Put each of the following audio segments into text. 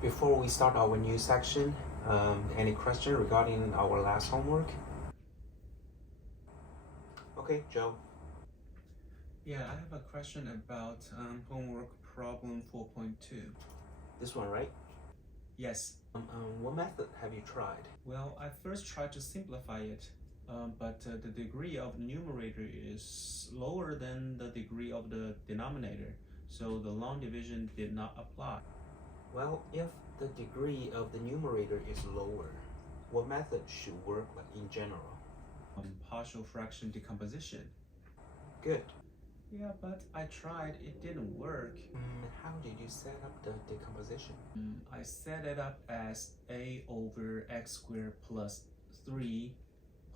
Before we start our new section, any question regarding our last homework? Okay, Joe. Yeah, I have a question about homework problem 4.2. This one, right? Yes. What method have you tried? Well, I first tried to simplify it, but the degree of the numerator is lower than the degree of the denominator, so the long division did not apply. Well, if the degree of the numerator is lower, what method should work in general? Partial fraction decomposition. Good. Yeah, but I tried, it didn't work. How did you set up the decomposition? I set it up as a over x squared plus 3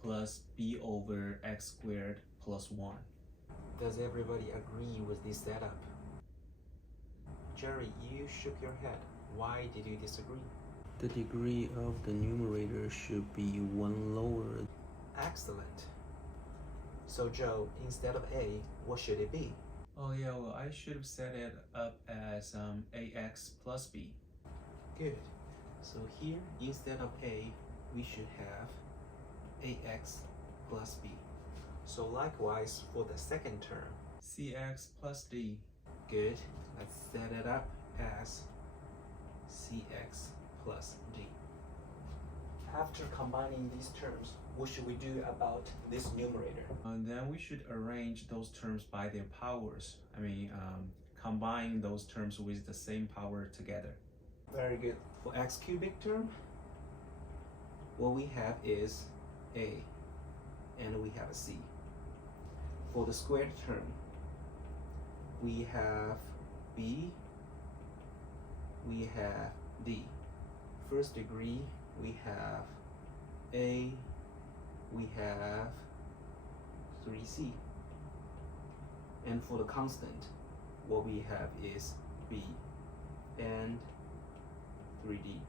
plus b over x squared plus 1. Does everybody agree with this setup? Jerry, you shook your head. Why did you disagree? The degree of the numerator should be 1 lower. Excellent. So Joe, instead of a, what should it be? Oh yeah, well I should have set it up as ax plus b. Good. So here, instead of a, we should have ax plus b. So likewise for the second term. Cx plus d. Good. Let's set it up as cx plus d. After combining these terms, what should we do about this numerator? And then we should arrange those terms by their powers. Combine those terms with the same power together. Very good. For x cubic term, what we have is a, and we have a c. For the squared term, we have b, we have d. First degree, we have a, we have 3c. And for the constant, what we have is b and 3d.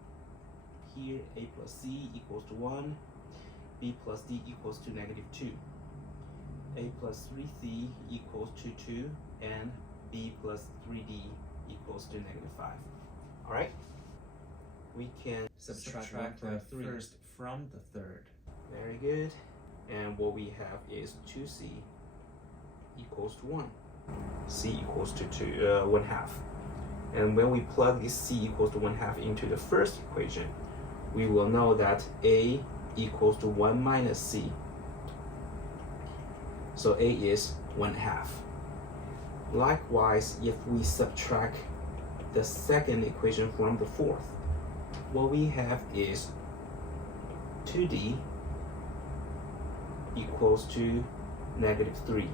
Here, a plus c equals to 1, b plus d equals to -2, a plus 3c equals to 2, and b plus 3d equals to -5. All right? We can Subtract the first from the third. Very good. And what we have is 2c equals to 1. c equals to 1/2. And when we plug this c equals to 1/2 into the first equation, we will know that a equals to 1 minus c. So a is 1/2. Likewise, if we subtract the second equation from the fourth, what we have is 2d equals to -3,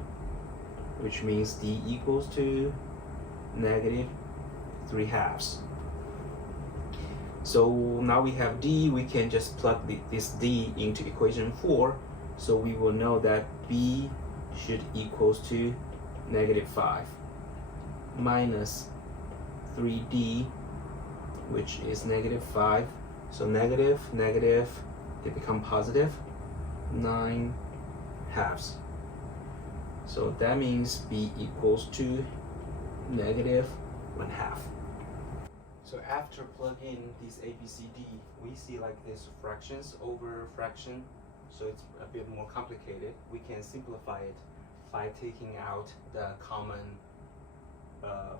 which means d equals to -3/2. So now we have d, we can just plug this d into equation 4, so we will know that b should equals to -5 minus 3d, which is -5. So negative, they become positive, 9/2. So that means b equals to -1/2. So after plugging these a, b, c, d, we see like this fractions over fraction. So it's a bit more complicated. We can simplify it by taking out the common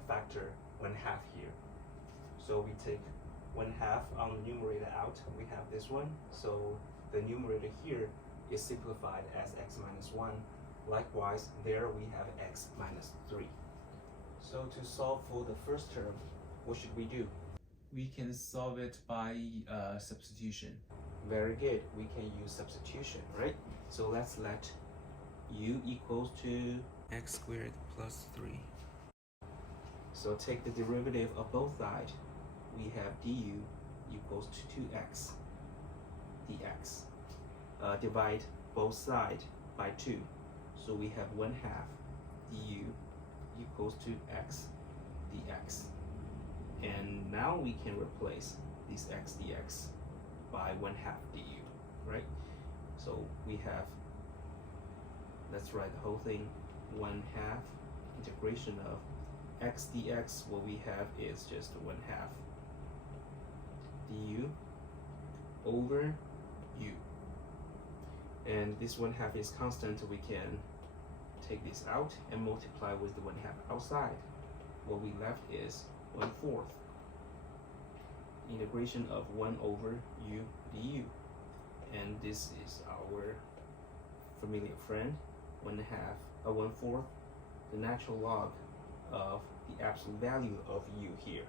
factor 1/2 here. So we take 1/2 on the numerator out. We have this one. So the numerator here is simplified as x minus 1. Likewise, there we have x minus 3. So to solve for the first term, what should we do? We can solve it by substitution. Very good. We can use substitution, right? So let's let u equals to X squared plus 3. So take the derivative of both sides. We have du equals to 2x dx. Divide both sides by 2. So we have 1/2 du equals to x dx. And now we can replace this x dx by 1/2 du, right? So we have, let's write the whole thing, 1/2 integration of x dx. What we have is just 1/2 over u. And this 1/2 is constant, we can take this out and multiply with the 1/2 outside. What we left is 1/4. Integration of 1 over u du. And this is our familiar friend, 1/4, the natural log of the absolute value of u here.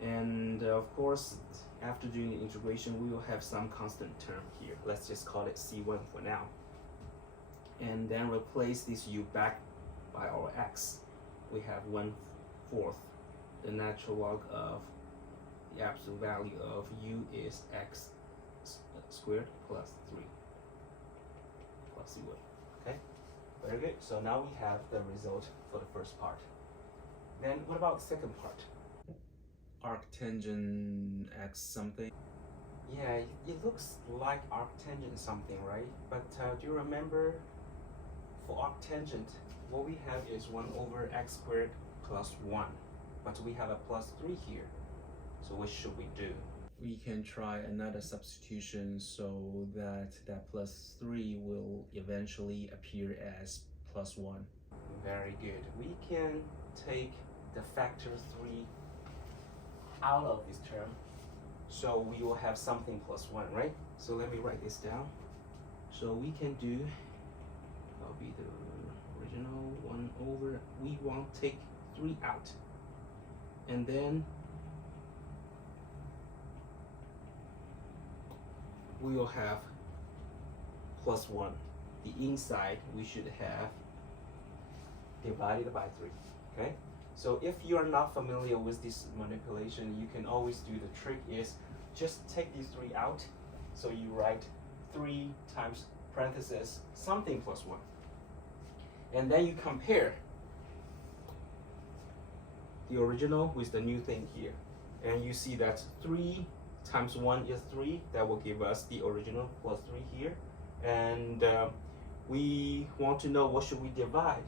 And of course, after doing the integration, we will have some constant term here. Let's just call it C1 for now. And then replace this u back by our x. We have 1/4. The natural log of the absolute value of u is x squared plus 3 plus C1. Okay, very good. So now we have the result for the first part. Then what about the second part? Arctangent x something. Yeah, it looks like arctangent something, right? But do you remember for arctangent, what we have is 1 over x squared plus 1. But we have a plus 3 here. So what should we do? We can try another substitution so that that plus 3 will eventually appear as plus 1. Very good. We can take the factor 3 out of this term. So we will have something plus 1, right? So let me write this down. So we can do, that'll be the original 1 over, we want to take 3 out. And then we will have plus 1. The inside we should have divided by 3, okay? So if you are not familiar with this manipulation, you can always do the trick is just take these 3 out. So you write 3 times parenthesis something plus 1. And then you compare the original with the new thing here. And you see that 3 times 1 is 3. That will give us the original plus 3 here. And we want to know what should we divide.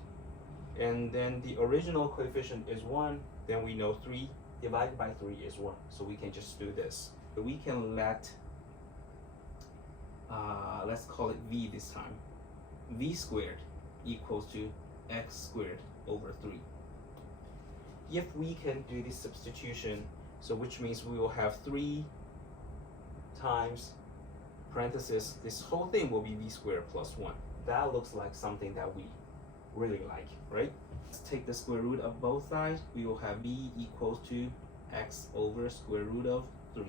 And then the original coefficient is 1. Then we know 3 divided by 3 is 1. So we can just do this. We can let, let's call it v this time. V squared equals to x squared over 3. If we can do this substitution, so which means we will have 3 times parenthesis, this whole thing will be v squared plus 1. That looks like something that we really like, right? Let's take the square root of both sides. We will have v equals to x over square root of 3.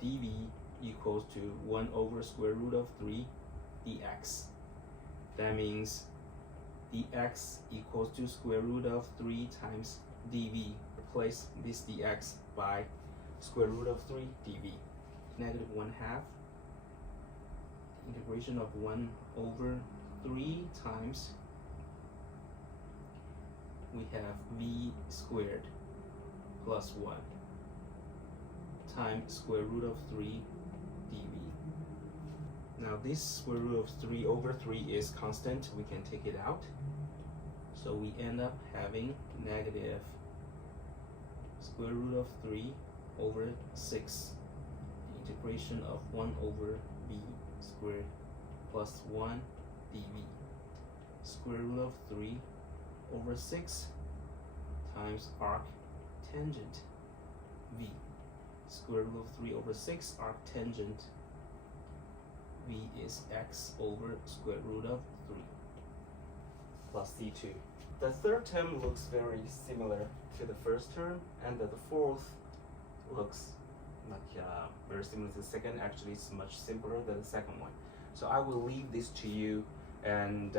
dv equals to 1 over square root of 3 dx. That means dx equals to square root of 3 times dv. Replace this dx by square root of 3 dv. Negative 1/2. Integration of 1 over 3 times, we have v squared plus 1 times square root of 3 dv. Now this square root of 3 over 3 is constant. We can take it out. So we end up having negative square root of 3 over 6. The integration of 1 over v squared plus 1 dv. Square root of 3 over 6 times arctangent v. Square root of 3 over 6 arctangent v is x over square root of 3 plus c2. The third term looks very similar to the first term, and the fourth looks like very similar to the second. Actually, it's much simpler than the second one. So I will leave this to you, and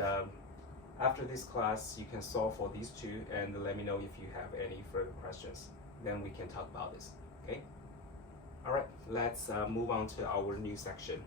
after this class, you can solve for these two and let me know if you have any further questions. Then we can talk about this, okay? All right, let's move on to our new section.